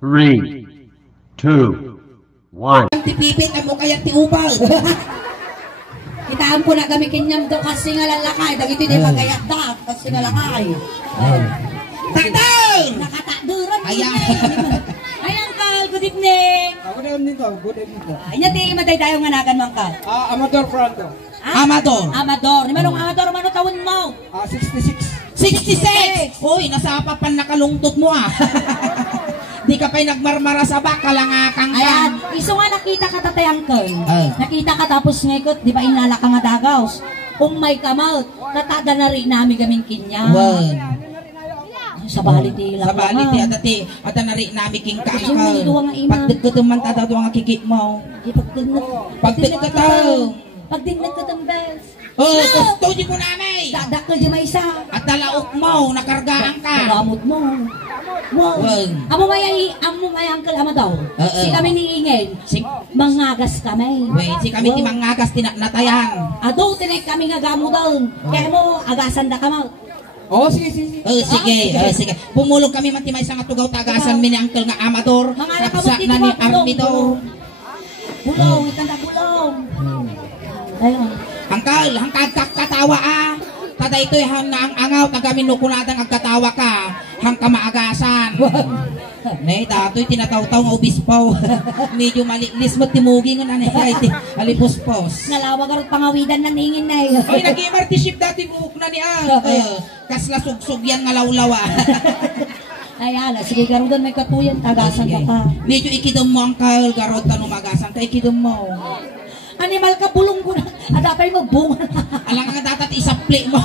3, 2, 1. Tipipit ang mo kaya tiubal. Itaan ko na kami kinyam do kasi nga lalakay. Dagito di magayat da kasi nga lakay. Takdor! Nakatakduran. Ayan. Ay, Uncle, good evening. Good evening to. Good evening to. Ay, nati matay tayo nga nagan mo, Uncle. Amador Franco. Amador. Amador. Ni manong Amador, mano tawon mo? 66. 66! Uy, nasa papan nakalungtot mo ah. Di ka pa'y nagmarmara sa baka lang kang Ayan, iso nga nakita ka tatay, Uncle. Ay. Nakita ka tapos ngikot, di ba inala ka nga dagaws? May kamot, tatada na rin namin gaming kinya. Wow. Sa baliti lang. Sa baliti at nari nami king Kasi may duwa nga ina. pagdagdag man tataw nga kikik mo. Pagdagdag Pagdinag ka ng best. Oh, gusto di mo namin. Dadak ka di may isa. At dalaok mo, nakargaan ka. Gamot mo. Wow. Amo may Uncle Amador. Si kami ni Ingen. Mangagas kami. Wait, si kami ti mangagas tinatayan. Ado tinek kami nga gamo doon. Kaya mo agasan da kamo. Oh, sige. Sige. Bumulog kami man ti may nga tugaw tagasan mi ni Uncle nga Amador. Mga Sa na ni Armidor. Bulong, itanda bulong. Ayun. Angkal, hangkad katawa ah. Tada ito'y hang naangaw, tagaminukunatang agkatawa ka, hang kamaagasan. Nay, dato'y tinataw-taw nga obispo. Medyo maliklis mo, timugi nga nanay, alipuspos. Nalawa karot pangawidan na ningin na yun. Ay, nag-emartiship dati buhok na ni kasla sugsug yan nga lawlawa. Ay, ala, sige, garo doon may katuyan, tagasan ka pa. Medyo ikidom mo, angkal, garot na numagasan ka, ikidom mo. Animal ka, bulong ko na. Adapay mo, bunga na. Alang nga datat isapli mo.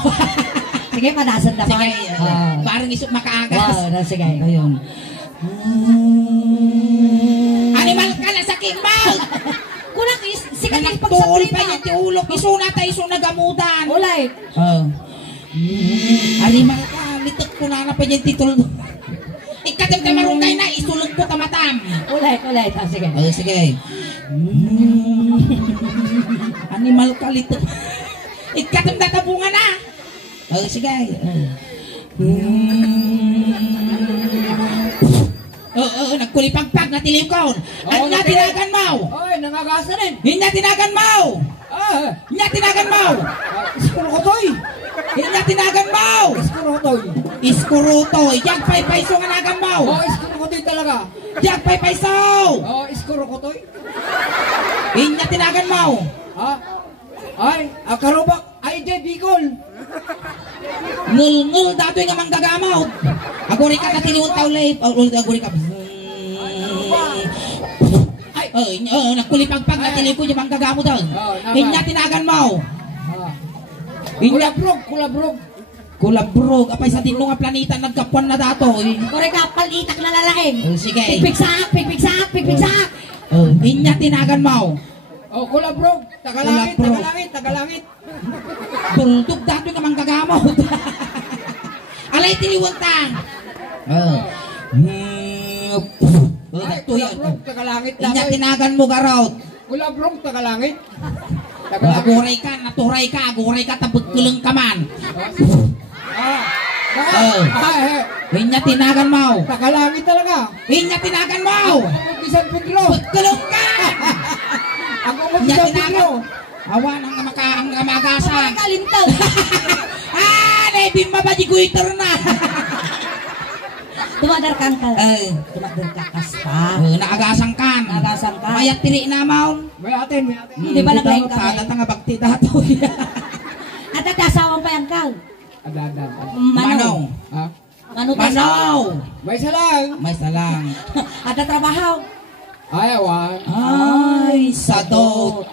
Sige, panasan na pa. Sige, parang isip makaagas. Wow, sige. Ayun. Animal ka na sa kimbal! Kulang, sikat yung Tuol pagsapli pa niya, tiulog. Isuna tayo, isuna gamutan. Ulay. Animal ka, litok ko na pa niya titulog. Ikatim ka marunggay na, isulog ko tamatam. Ulay. Sige. Sige. Animal ka, litok. Ikatim ka tabungan na. Sige. Nagkulipagpag na tilikon. Ang natinagan mo. Ay, nangagasan rin. Hindi tinagan mo. Hindi tinagan mo. Iskuro ko to'y. Hindi tinagan mo. Iskuro ko to'y. Iskurutoy. Jag pay-payso nga nagan mo. Oh, iskuro ko to'y talaga. Jag pay-payso. Oh, iskuro ko to'y. Hindi tinagan mo. Ay, karubak. Ay, Jay Bicol. Ngul-ngul dato'y nga manggagamaw. Aguri ka katiliwang taulay. Aguri ka. Ay, nagkulipagpag na tili ko yung manggagamo daw. Hindi tinagan mo. Kulabrog. Apay sa tinong nga planeta nagkapuan na dato. Kore ka, palitak na lalaing. Sige. Pigpigsak. Hindi tinagan mo. Oh, kulabrog. Tagalangit. Tuldog dato nga manggagamo. Alay tiliwang tang. Kulabrog, tagalangit. Hindi tinagan mo garot. Kulabrog, tagalangit. Aguray ka, naturay ka, tabagkulong ka man. Hindi tinagan mo. Tagalangit talaga. Hindi tinagan mo. Isang Pedro. Pagkulong ka. Ako mo isang Pedro. Awan ang kamagasan. Kalimtaw. Nebim mabadiguiter na. Tumadar ka, Uncle. Tumadar ka, kasta. Naagasang kan. Mayat tili na maun. May atin. Hindi ba naglaing ka? Tada nga bagti dato. At asawang pa yan, Uncle. Ada. Manong. Ha? Manaw. May salang. May salang. At trabaho. Ay, awan. Ay, sadot.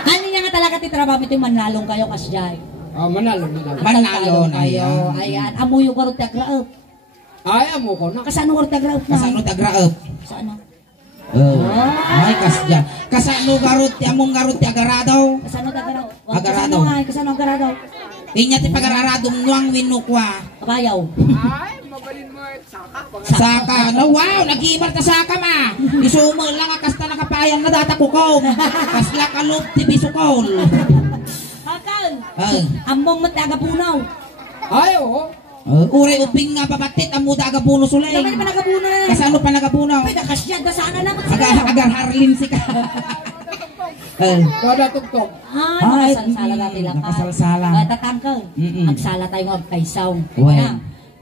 Ano niya nga talaga titrabaho ito yung manlalong kayo kasyay. Manalo. Manalo na kayo. yan. Ayan. Amuyo karot tagraop. Ay, amo ko na. Kasano karot tagraop na? Kasano tagraop? Kasano? Ay, kasya. Kasano garot, among garot ti agaradaw. Kasano tagraop? Agarado. Kasano agarado? Inya ti pagaradong nuang winukwa. Kabayaw. Ay, mabalin mo saka. Saka. No, wow, nag-iibar ta saka ma. Isumo lang kasta nakapayang na data ko ko. Kasla kalop ti bisukol. Uncle. Ay. Ambong mataga punaw. Ay, oo. Uray uping nga papatit ang muda agapuno sulay. Naman pa nagabuno na. Kasano pa nagapuno? Ay, nakasyad na sana naman. Agar harlin si ka. Kada tugtog. Ay, nakasalsala natin lang. Nakasalsala. Tatangkal. Agsala tayo ng agkaisaw. Uy.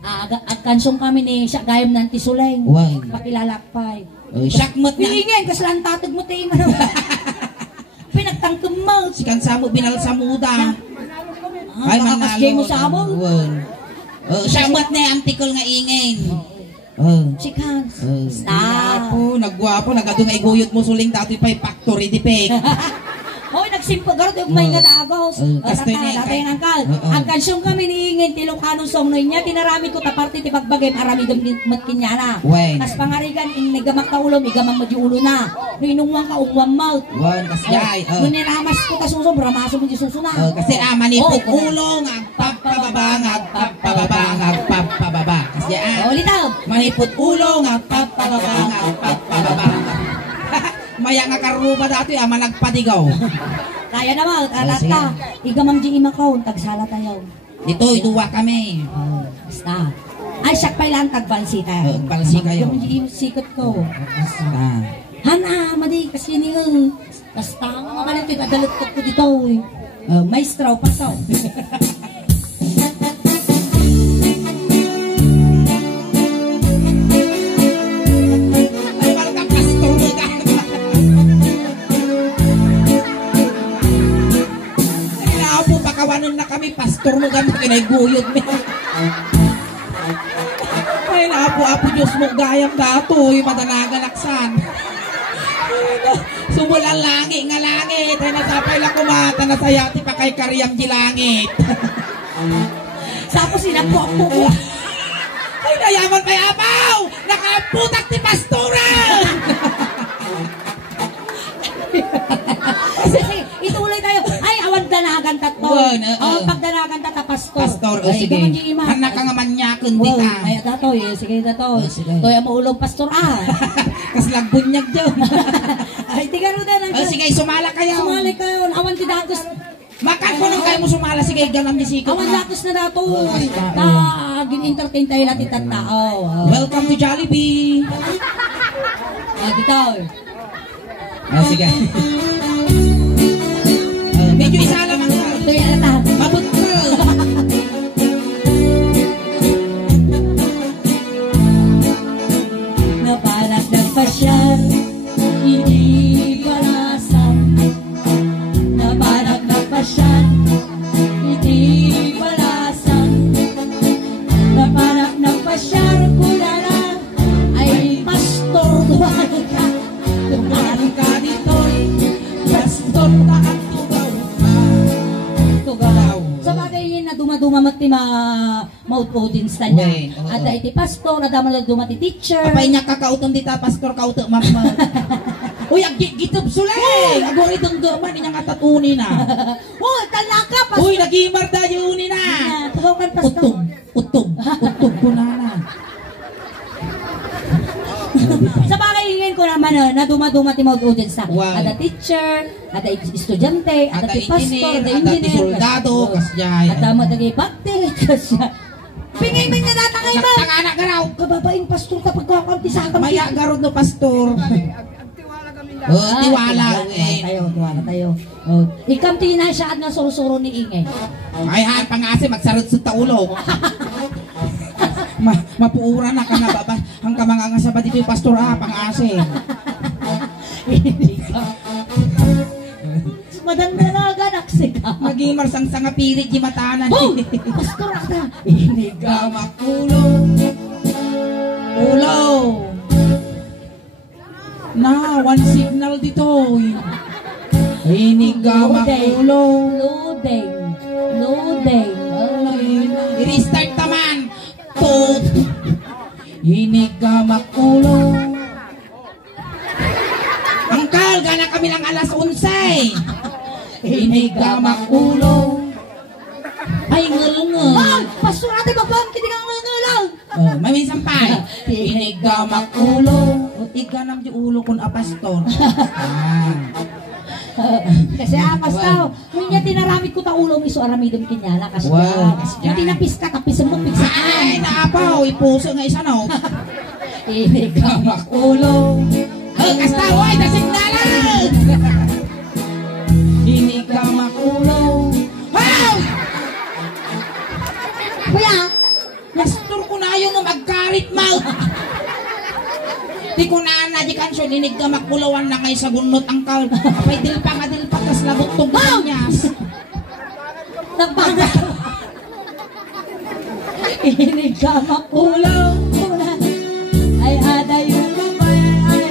At kansong kami ni siya gayam ng tisulay. Uy. Pakilalakpay. Syakmat na. Hingin, kasi lang tatag mo tayo. Pinagtangkam mo. Si kansamo binal sa muda. Ay, makakasjay mo sa amon. Syakmat na ang tikol nga ingin. Si Kans. Nagwapo, nagwapo. Nagadungay guyot mo suling dato'y pa'y factory di pek. Hoy, nagsimpo garot yung may nadagos. Kastoy niya. Tatay ng kal. Ang kansyong kami niingin, Tilocanong song niya, tinarami ko taparte ti bagbagay, arami dam matkinyana. Tas pangarigan, inagamak ka ulom, igamang madyo ulo na. Nuinungwang ka, ungwang mouth. Kasyay. Nung niramas ko kasuso, bramaso mo di susuna. Kasi manipot ulong, agpapababang, agpapababang, agpapababa. Kasyay. Ulitaw. Manipot ulong, agpapababang, agpapababang. Maya nga karuba dati, ama nagpadigaw. Kaya naman, alata. Igamang di imakaw, tagsala tayo. Dito, iduwa kami. Basta. Ay, siyak pa ilang tagbalsi tayo. Balsi kayo. Igamang di sikot ko. Basta. Hana, madi, kasi niyo. Basta, mga malit, adalat ko dito. Maestro, pasaw. Kawanon na kami, pastor mo ganda kinayguyod mi. Ay, naapo-apo Diyos mo gayam datoy, madanagan aksan. Sumulang langit nga langit, ay nasapay lang kumata na sayati pa kay kariyam di langit. Sapo sinapo-apo ko. Ay, nayaman kay apaw! Nakaputak ti pastora! Sige, ituloy tayo. Ay, awan danagan tatlo. Awan pagdanagan tata pastor. Pastor, sige. Anak ka nga manyakon di ka. Ay, tatoy, sige tatoy. Toy mo ulong pastor Kas lagbunyag dyan. Ay, tiga ro na lang. Sige, sumala kayo. Sumali kayo. Awan ti datos. Makan ko nung kayo mo sumala. Sige, ganam ni Siko. Awan datos na datoy. Gin-entertain tayo natin tattao. Welcome to Jollibee. Dito. Sige. Medyo isa lamang ka. Ito yung alata. Mabutol. Napanak ng pasyal, hindi balasan. Napanak ng pasyal, hindi balasan. Napanak ng pasyal, kulala, ay pastor dumaan ka. Dumaan ka dito'y pastor na ang tugaw ka. Tugaw. Sa bagay yun na dumaduma matima maut-audience na niya. Ada iti pastor, ada man dumati teacher. Apay niya kakautom dita, pastor kautom, mama. Uy, gitop sulay! Agori itong gaman, niya nga tatuni na. Oh, talaka, pastor! Uy, nagimar tayo uni na. Tugaw kan pastor. Utog ko na na. Sa bagay hingin ko naman na dumaduma ti audience na. Wow. Ada teacher, ada estudyante, ada ti pastor, ada ada ti engineer, soldado, kasjay. ada mo dagi baptist, kasya. Pingay man nga natangay ba? Tangana ka raw. Kababaing pastor kapag kakamti sa akin. Maya garod no pastor. Tiwala kami lang. Tiwala. Tiwala tayo. Ikam ti na siya at nasuro-suro ni Ingay. Ay han, pangasi, magsarot sa taulo. Mapuura na ka na baba. Ang kamanganga sa ba dito yung pastor pangasi. Madandanagan aksika. Magimar sang sanga pilit di matanan. Oh! Pastor ata. Iniga makulo. Ulo. Na, one signal dito. Iniga makulo. Loading. Loading. I-restart naman. Tut. Iniga makulo. Angkal, gana kami lang alas 11. Iniga makulo. Ay, ngulungan. Ah! Pastor ate, babang kiti nga ngulungan. May minsan pa. Iniga makulo. O, iga nam di ulo kun a pastor. Kasi pastaw, niya tinaramid ko ta ulo iso aramidom kinyala kasi yung tinapis ka tapisan mo pigsaan. Ay, naapaw, ipuso nga isa no. Inigamak ulo. Kastaw, ay, nasignalan! Inigamak ulo. Wow! Kuya, Pastor ko na yung magkarit mouth. Di ko na di kansyon, inigamak ulawan na kayo sa gunot ang kal. Apay dilpa nga dilpa, tas labot tong kanyas. nagpangat. Inigamak ulo. Ay adayo ka ba ay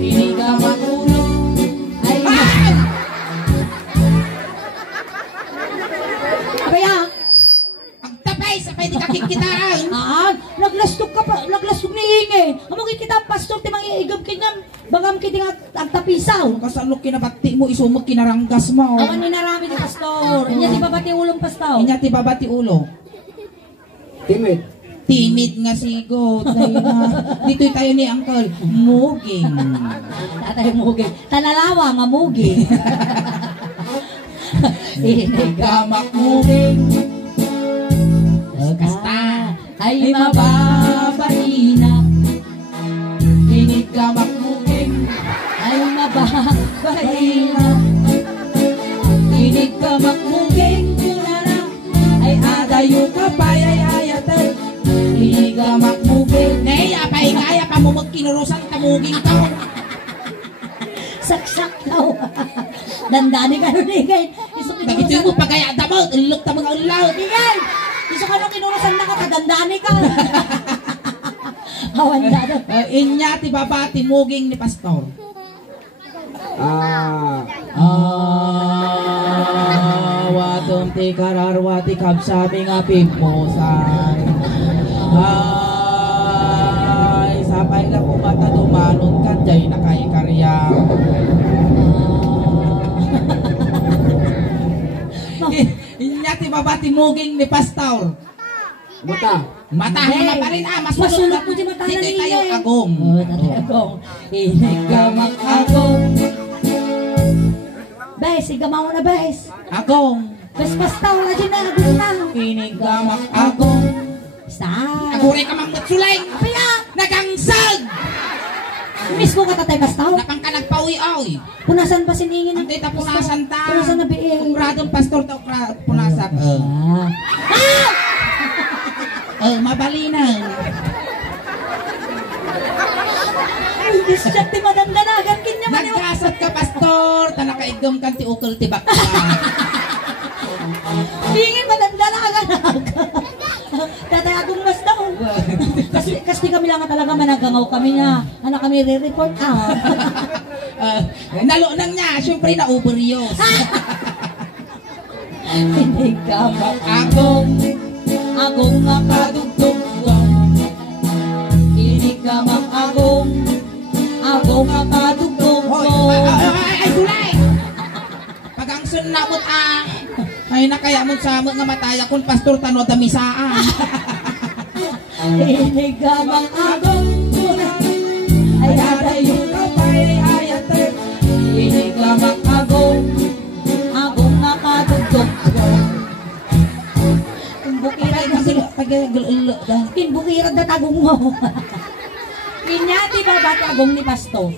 inigamak ulo. Ay kaya Agtapay, sapay di kakikitaan. naglastok ka pa, naglastok ni Inge. Amo kita pastor ti mangiigam kinyan. Bagam kiti nga agtapisaw. Kasalok kinabati mo, isumog kinaranggas mo. Awan ni narami ni pastor. Inya ti babati ulong pastor. Inya ti babati ulo. Timid. Timid nga sigo. Dito'y tayo ni Uncle. Muging. Tatay muging. Tanalawa nga muging. Inigamak muging. Kasta. Ay mababaina. Inigamak muging. Ay mababaina. Inigamak muging. Kunara. Ay adayo ka pa ay ayatan. Inigamak muging. Nay, apay kaya pa mo magkinurusan kamuging ka. Saksak daw. Dandani ka nun, Igay. Bagito mo pa kaya damot. Ilok ta mga ulaw. Igay! Iso ka nung kinurusan na ka, dandani ka. Awan na daw. Inya ti babati muging ni pastor. Watum ti kararwati kabsabi nga pimposan. Ay, sabay na kumata dumanon ka, jay na kay karya. Inya ti babati muging ni pastor. Mata. Matahan pa rin Masulot mo di matahan dito ni tayo Igay. agong. Tatay agong. Inigamak agong. Bes, igamaw na bes. Agong. Bes pastaw na dyan na, agong na. Inigamak agong. Saan? Agure ka mang mutsulay. Kaya, Nagangsag. miss ko ka tatay pastaw. Napang ka nagpawi-awi. Punasan ba siningin? Ang dita punasan ta. Punasan na biing. Kuradong pastor daw punasan. Mabalinan. Ay, disyat ti madandanagan kinya man yung. Nagkasat ka pastor. Tanakaigom kan ti ukol ti bakla. Dingin madandanagan aga. Tatay agong mas daw. Kasi kami lang talaga managangaw kami nga. Ano kami re-report Nalo nang niya. Siyempre na uberios. Hindi ka Agong. agong makadugtog. Hindi ka agong makadugtog. Ay, gulay! Pag ang sunabot ay nakayamon sa mga mataya kung pastor tano damisaan. Hindi ka agong ay adayo ka Ay, ayate. Hindi ka agong makadugtog. Pinbukirad na tagong mo. Kinyati ba ba't agong ni Pasto?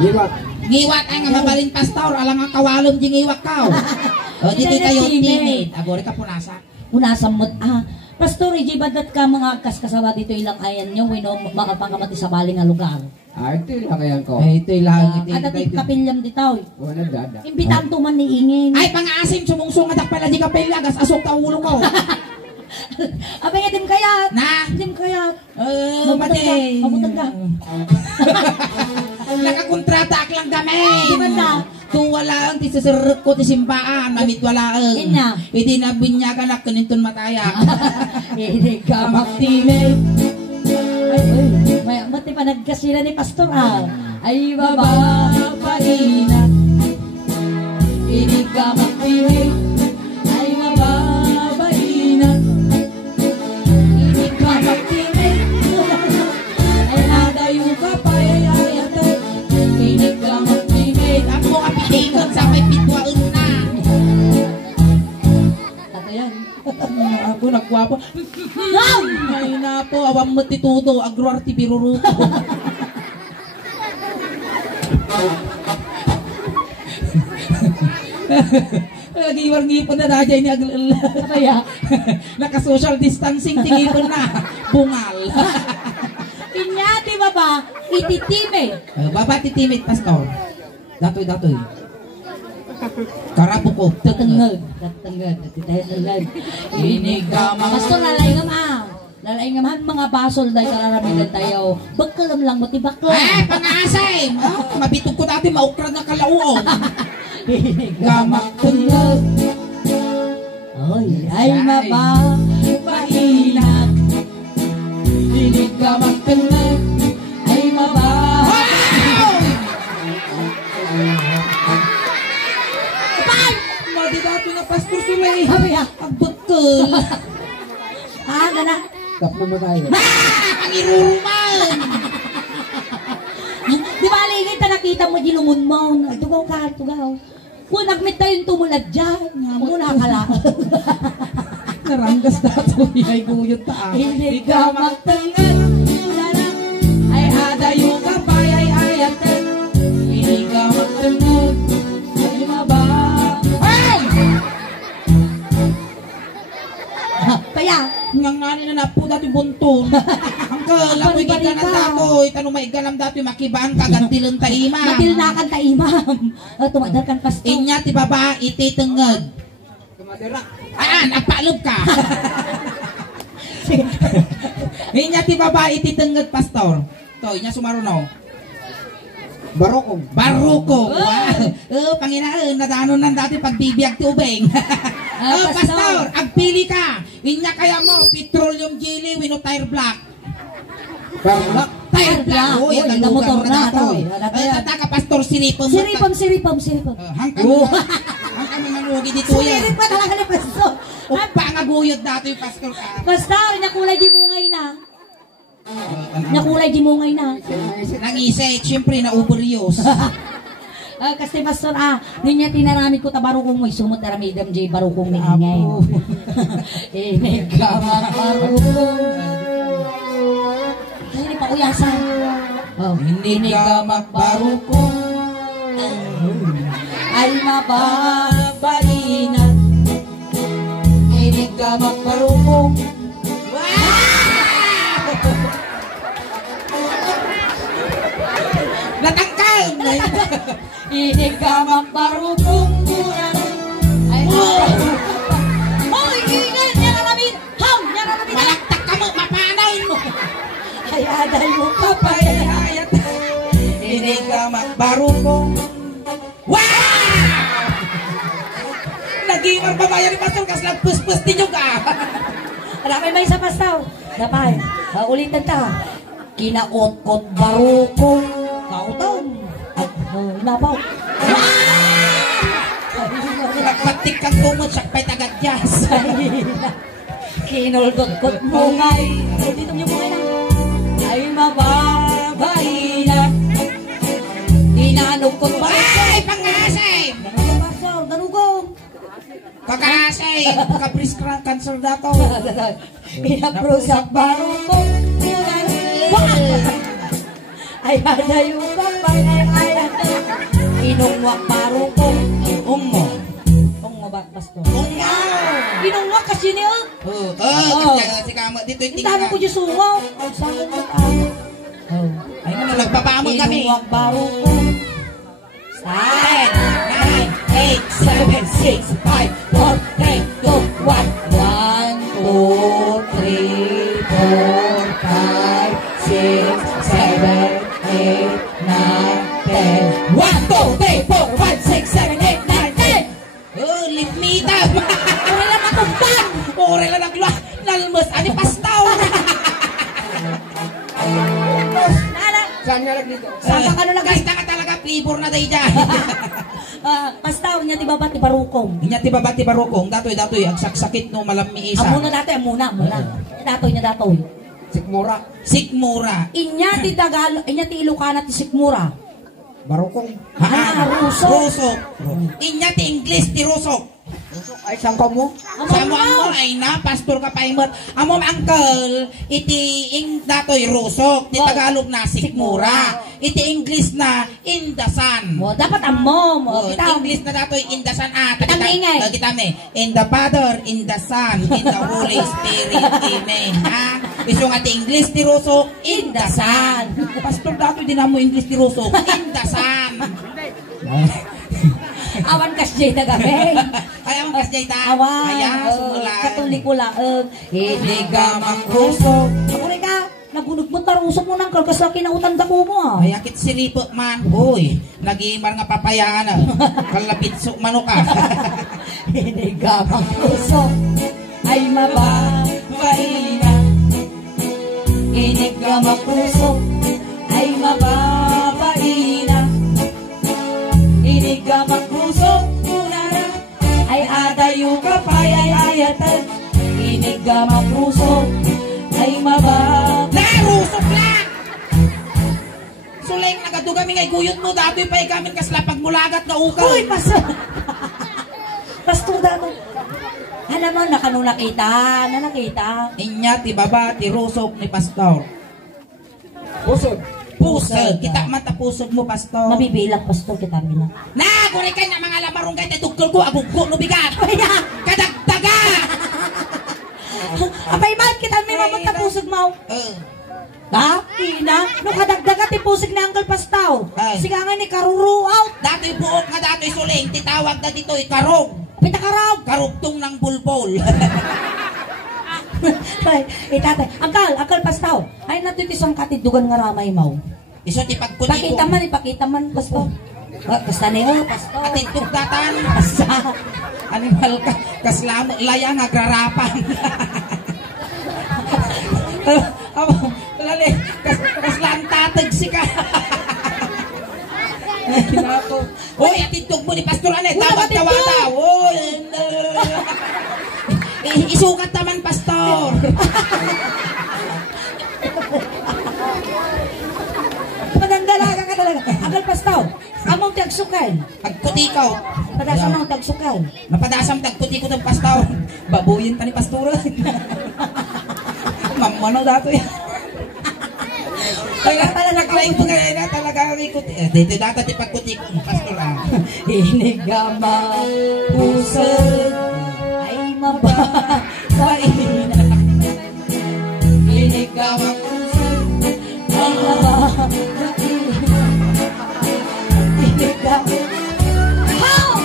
Liwat. Ngiwat ang mabalin pastor, alang ang kawalom di ngiwak ka. Dito tayo tinid. Agore ka punasa. Unasam mo, Pastor, ijibadat ka mga kaskasawa dito ilang ayan nyo, wino makapangamati sa baling nga lugar. Ito yung lakayan ko. Ito'y lang. At ating kapilyam ditaw. Wala dada. Imbitan tuman ni Ingin. Ay, pang-asim, sumungsungan ak pala di ka pelagas, asok ka ulo ko. Abay nga dim kayat. Na? Dim kayat. Mabutag Mabutag ka. Nakakontrata ak lang kami. Di ba na? Kung wala ang tisasarap ko ti simpaan, mamit wala ang. Inya. Hindi na binyagan ak kanintun mataya. Hindi ka maktimid. Ay, may mati pa nagkasila ni Pastor Ay, babapaina. Hindi ka maktimid. Ay, mababaina. Hindi ka maktimid. Ay, nadayo ka pa, ay ayate. Hindi ka maktimid. nagwapo. Ay na po, awam mo tituto, agro arti biruruto. Nag-iwar-ngipon na nadya ni Aglala. Kaya, naka-social distancing, tingipon na. Bungal. Inyati baba, ititime. Baba titimit, pastor. Datoy. Karabukog, Tengad. Tengad. Inigama. Pastor, lalaingam ah. Lalaingam han mga basol dahil kararamigan tayo. Bagkalam lang mo tibakla. Pangasay! Mabitog ko dati, maukran na kalauong. Gamak tengad. Ay maba, mahina. Inigamak tengad. Ay maba. Madi dati na pastor Sulay. Sabi ah. Ang bakal. Gana. Tap naman tayo. Pangiruruman. Di ba aligay ta nakita mo di lumunmaw. Tugaw ka, tugaw. Kung nagmit tayong tumulad dyan, nga mo nakakala. Naranggas na ito. Ay guyot ta. Hindi ka magtangad. Ay adayo ka pa. Ay ayatan. Hindi ka magtangad. Ay maba. Ay! Kaya, Ngang nani na napo dati bunton. Ang kalamoy ka na datoy. Tanong may galam datoy makibaan ka gantilan ta imam. natilnakan ta imam. Tumadarkan pasto. Inya ti baba iti tenged. Kumadira. Nagpaalog ka. Inya ti baba iti tenged pastor. To inya sumaruno. Barokong. Baruko. Wow. Panginaan nadanon nan dati pagbibiyag ti ubeng. Pastor, agpili ka. Inya kaya mo petroleum jelly wino tire black. Barolak. Tire black. Uy, ang motor na to. Tataka pastor siripon. Siripom. Hanggang manugi dito yan. Sirip pa talaga ni pasto. Upa nga guyod dato yung pastor ka. Pastor, nakulay di mungay na. Nakulay di mungay na. Nangisay, siyempre na uberios. Kasi pastor, ninya tinarami ko tabarukong mo, sumot na ramidam jay barukong ni ingay. Inigama barukong. Hindi pa uyasan. Inigamak barukong. Ay mababaina. Inigamak barukong. Natangkal! Inigamak barukong bulan. Ay Hoy, ingay! Yan ang namin! Haw! Yan ang namin! Malaktak ka mo, mapanaw mo! Ay aday mo kapay! Payayat! Inigamak barukong. Wow! Nagimar babayan ni pastor kas nagpus-pus din yung ka! Alam may isa pastor. Dapat, ulitan ta. Kinaot-kot barukong kautan. At nabaw. Nagpatik kang tumot, sakpay tagadyas. Kinulgot-kot mungay. Dito niyo mungay na. Ay mababay na. Inanukot barukong. Ay, pangasay! Pastor, darugong. Pagkasay! Pagka-breast cancer dato. Pinaprusak barukong. Ay adayo kapay ay ayatan. Inungwak barukong. Ungo. Ungo ba, pastor? Ungo! Inungwak kasi niya. Si kamo dito yung Ang dami ko dyan sungaw. Ang sangan mo tayo. Ay, nagpapamot kami. Inungwak barukong. 10, 9, 8, 7, 6, 5, 4, 3, 2, 1. 1, 2, 3, 4, 5, 6, 7, 8, 9, 10. 1, 2, 3, 4, 5, 6, 7, 8, 9, 10. Oh, limita. Ore lang matumpang. Ore lang nagluwa. Nalmos. Ani pastaw. Saan nga lang dito? Saka ka nung Guys, ka talaga flavor na day dyan. pastaw niya di ba ba ti barukong? Inya ti babati barukong. Datoy, ang saksakit no malami isa. Muna dati, muna. Datoy niya datoy. Sikmura. Sikmura. Inya ti Tagalog, inya ti Ilocana ti Sikmura. Barokong. Rusok. Rusok. Inya ti English ti rusok. Rusok ay Ay, sangka mo? Samo mo ay na, pastor ka pa imot. Amom uncle, iti datoy rusok, ti Tagalog na sikmura. Iti English na indasan. Mo, dapat amom. Kita English na datoy indasan Kita maingay. Kita me, in the Father, in the Son, in the Holy Spirit. Amen. Ha? Iso nga ti English ti rusok, indasan. Pastor datoy din mo English ti rusok, indasan. awan kasjay na gamay. Ay, awan kasjay ta. Awan. Ayan, sumulan. Katulik ko laang. Hindi ka mangkusok. Ako rin ka. Nagunog mo tarusok mo nang kalkas laki na utang dako mo ah. Ay, akit siripot man. Uy, nag-iimar nga papayaan ah. Kalapit mano ka. Hindi ka mangkusok. Ay mababaina. Hindi ka mangkusok. Ay mababaina. Hindi ka mangkusok. Kunara. Ay adayo ka pa'y ay ayatan. Hindi ka mangkusok. Ay mababaina. Narusok lang! Sulay nagadugami ngay guyot mo. Dato'y pa'y gamin kaslapag mulagat na ukal. Uy, pastor dato. Alam mo, nakita. Inya, ti baba, ti rusok ni pastor. Pusod. Pusod. Kita man ta pusod mo, pastor. Mabibilang, pastor, kita bilang. Na, kuray ka na mga lamarong kay tugkol ko, aguggo no bigat. Kadagdaga! Apay man, kita may mamata pusod mo. Ba? Ina, no kadagdaga ti pusod na Uncle Pastaw. Siga nga ni karuro out. Dato'y buok nga dato'y suling, titawag na dito'y karog. Pita karog. Karugtong ng bulbol. Itatay, Uncle Pastaw. Ay natitisang katidugan nga ramay mo. Iso ti pagkuti ko. Ipakita man, Pastaw. Basta niyo, Pastaw. Ating tugdatan. Basta. Animal ka, kaslamo, layang agrarapan. Lali, kaslang tatag si ka. Uy, atitog mo ni Pastor Anet, tawag-tawata. Uy, isukat naman, Pastor. Panandalaga ka talaga. Uncle Pastaw, among tagsukay. Pagkutikaw. Padasam ang tagsukay. Napadasam tagkuti ko ng Pastor. Babuyin ta ni Pastor. Mamano dato yan. Talaga naklaim ko nga talaga ikuti. Dito data ti pagkuti ko Pastor. Inigama pusod ay mababaina. Inigama pusod ay mababaina. Inigama. How?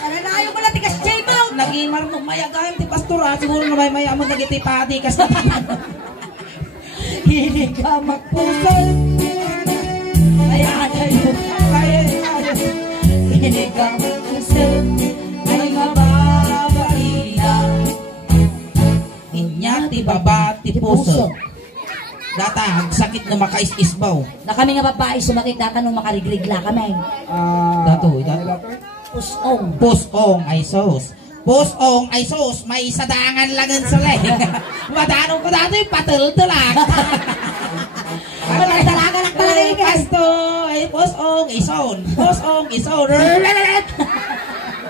Nananayo mo lang tigas J-Mount. Nagimar mo mayagayam ti Pastor. Siguro na may mayamon nagitipati kasi. Inigama pusod ay adayo. Inigama pusod ay mababaina. Inya ti baba ti puso. Data, sakit na makais-isbaw. Na kami nga babae sumakit data nung makarigligla kami. Dato. Pusong. Pusong ay sos. Pusong ay sos. May sadangan lang ang salay. Madanong ko dato yung patul-tulak. Talaga lang talaga yung Pasto ay pusong ison. Pusong ison.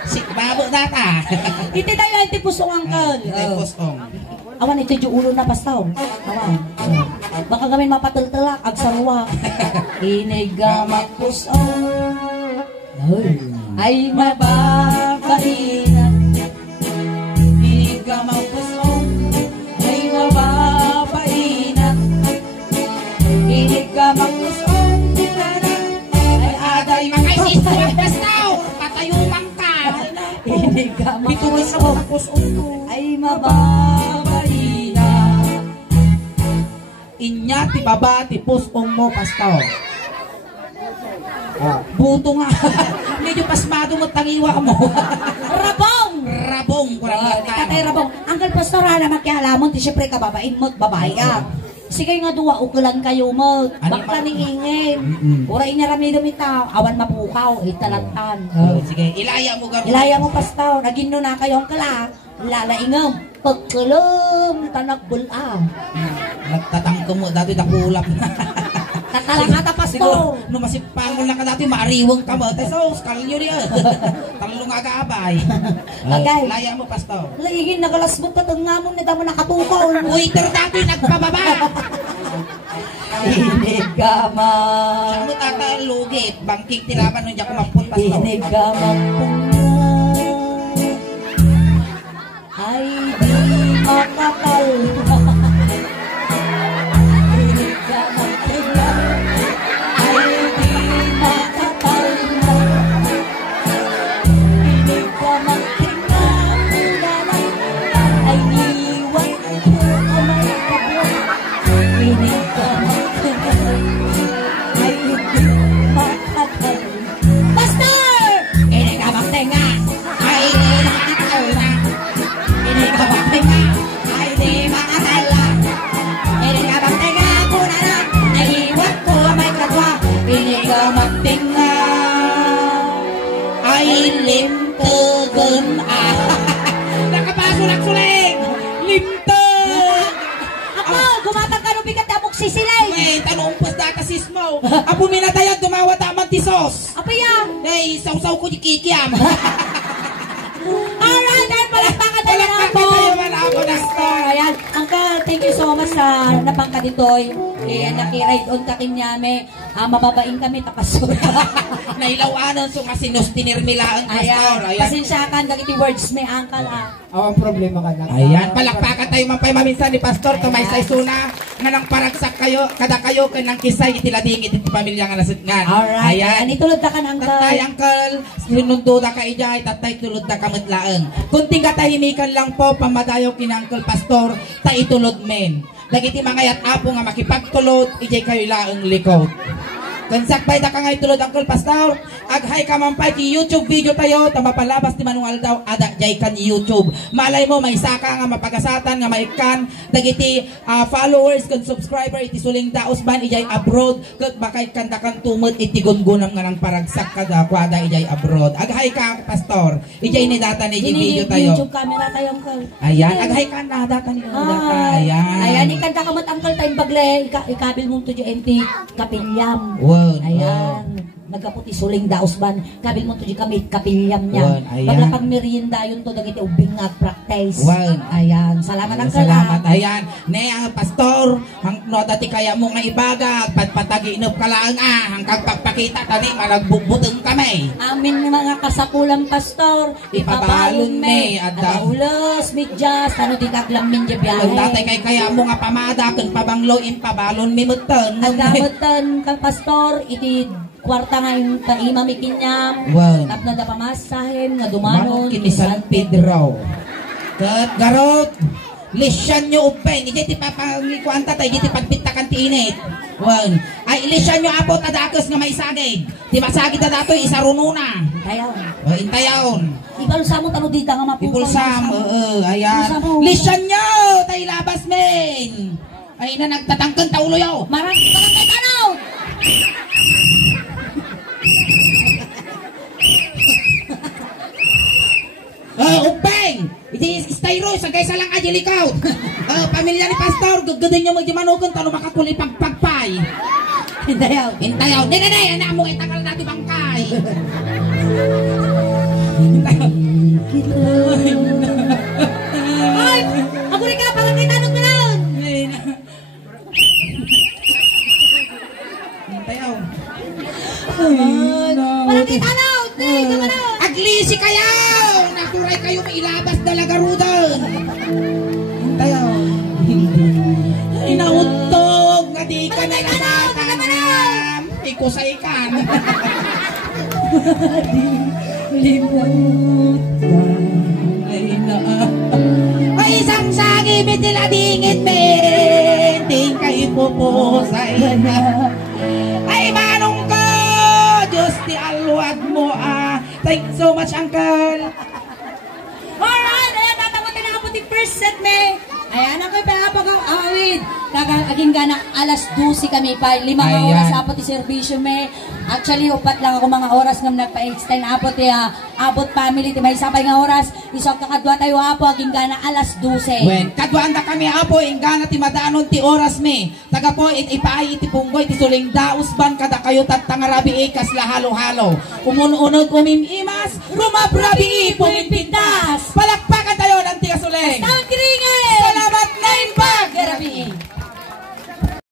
Sikbabo data. Iti tayo iti pusong Uncle. Ito yung pusong. Awan ito yung ulo na Pastaw. Awan. Baka gamin mapatultulak. Agsarwa. Inigama pusong ay mababaina. Inigama pusong ay mababaina. Inigama pusong ay aday Makais-isbaw Pastaw. Patayumang ka. Inigama Pitulong pusong ay mababaina. Inya ti baba ti pusong mo Pastor. Buto nga. Medyo pasmado mo tangiwa mo. Rabong. Katay rabong. Uncle Pastor, hala magkialamon. Di syempre ka babain mo at babae ka. Sige nga duwa, ukulan kayo mo. Bakla ning ingin. Ura inyarami lumita. Awan mapukaw. Italantan. Sige, ilaya mo garo. Ilaya mo Pastor. Nagino na kayo ang kala. Lalaingam. Pagkulom. Tanak bula. Nagtatangko mo. Dati nakulap. Tatalangata Siguro, pastor. no masipangol na ka dati, maariwang ka mo. Tesos, kalyo niya. Talong agabay. Agay. Laya mo, pastor. Laigin nagalasbot ka tong ngamon ni damo nakatukaw. Waiter dati, nagpababa. Inigamang. Siya mo tatalugit. Bangking tilaban nung diya kumampun, pastor. Inigamang ay di makatal. Inigamang ay di makatal. Inigamang ay niwan ko amay kablo. Inigamang ay di makatal. Pastor! Inigamang tenga. Ay, inigamang na. Inigamang tenga. Ay, di makatala. Inigamang tenga. Kuna na. Ay, iwan ko may kadwa. Inigamang tenga. Ay, limtagan. Nakapaso ng suling. Limtag. Ako, gumatang ka nung bigat na mong sisilay. May tanong pas data sismo. Apo minatayag dumawa tamang tisos. Apa yan? Ay, sausaw ko di kikiam. Alright, dahil palakpakan tayo na Palakpakan ako. tayo, wala ako na star. Ayan, Uncle, thank you so much sa napangka ditoy. Nakiride on ka kinyame. Mababain kami, tapasura. Nailawanan so kasi nos tinirmilaan pastor. Ayan, pasensyakan, dagiti words may Uncle Ang problema ka na. Ayan, palakpakan tayo mampay maminsan ni pastor tumay sa isuna nga nang paragsak kayo kada kayo kanang kisay itilading iti pamilya nga nasutngan. Alright, Ayan. ayan, itulod na ka ng Tatay, uncle, sinundo na ka ijay, tatay, tulod na kamatlaang. Kunting katahimikan lang po, pamadayo kina uncle pastor, ta itulod men. Dagiti mga yat apo nga makipagtulod, ijay kayo laang likod. Kansakbay da ka nga itulod uncle pastor, aghay ka mampay ki YouTube video tayo, tamapalabas ti Manungal daw, ada jay kan YouTube. Malay mo, may saka nga mapagasatan, nga maikan, dagiti followers, kan subscriber, iti suling daos ban, ijay abroad, kat bakay kanda kan tumot, iti gungunam nga ng paragsak kada kwada, ijay abroad. Aghay ka pastor, ijay ni data ni video tayo. YouTube camera tayo, Uncle. Ayan, aghay ka na data ni data. Ayan. Ayan, ikanta ka mat Uncle time bagle, ikabil mo to enti kapilyam. Wow. Ayan, nagkaputi suling daos ban, kabil mo to di kami kapilyam niya. Wan, ayan. Pagla pag merienda yun to, dagiti ubing nga practice. Wan. Ayan, salamat Uncle. Salamat. Ayan. Ne, ang pastor, ang no, dati kaya mo nga ibaga, patpataginop ka lang hanggang pagpakita, tani, malagbubuteng kami. Amin mga kasapulang pastor, ipabalon me, adaulos, midyas, ano di kaglam min di Kung dati biyahe. kaya mo nga pamada, kung pabanglo, impabalon mi mutan. Agamutan kang pastor, iti kwarta nga yung kaimamikin niya. Wow. Tap na pamasahin, nga Manon dumanon. kini San Pedro. Kat garot, lisyan nyo upeng, iti papangikwanta tayo, iti pagpitakan ti init. Wan. Ay, lisyan nyo apo tadakos nga may sagig. Di masagig na dato, isarununa. Tayaw. O, intayaon. Ibalo sa mo tano dita nga mapupang. Ipulsam, ayan. Ipulsam mo. Lisyan nyo, tayo labas men. Ay na nagtatangkan taulo yaw. Marang kay tanaw. Upeng! Iti styro, sagay sa lang ajelikaw. Pamilya ni pastor, gagawin nyo magdimanugan, talo makakuli pagpagpay. Tayaw. Intayaw, hindi, anak mo, itakal natin bangkay. Ay, ako rin ka, parang kay tanong ko lang. Intayaw. Parang kay tanaw. Tay, kamana. Aglisi kayaw! Naturay kayo mailabas dalagarudan. Intayaw. Ay, nautog, nga di ka na nasatanam. Ikusay kan. Ay, isang sagi bitila dingit men. Di kayo pupusay na. Ay, manong ka! Diyos ti alwad mo Thank you so much, Uncle. Alright, ayan, tatamutin na ang puting first set, me. Ayan, ang kay Papa kang awid. aging gana alas 12 kami pa. 5 Ayan. oras apot ti serbisyo me. Actually, upat lang ako mga oras nga nagpa-extend apot ti abot family ti may sapay nga oras. Isok kakadwa tayo apo aging gana alas 12. Wen, kadwaan na kami apo, ingana ti madaanon ti oras me. Taga po, ipaay iti punggoy, ti suling daos ban kada kayo tatangarabi ikas lahalo-halo. Umununod umimimas, rumabrabi puminpintas. Palakpakan tayo ng tiga suling. Tawag kiringin! Salamat na impag! Garabi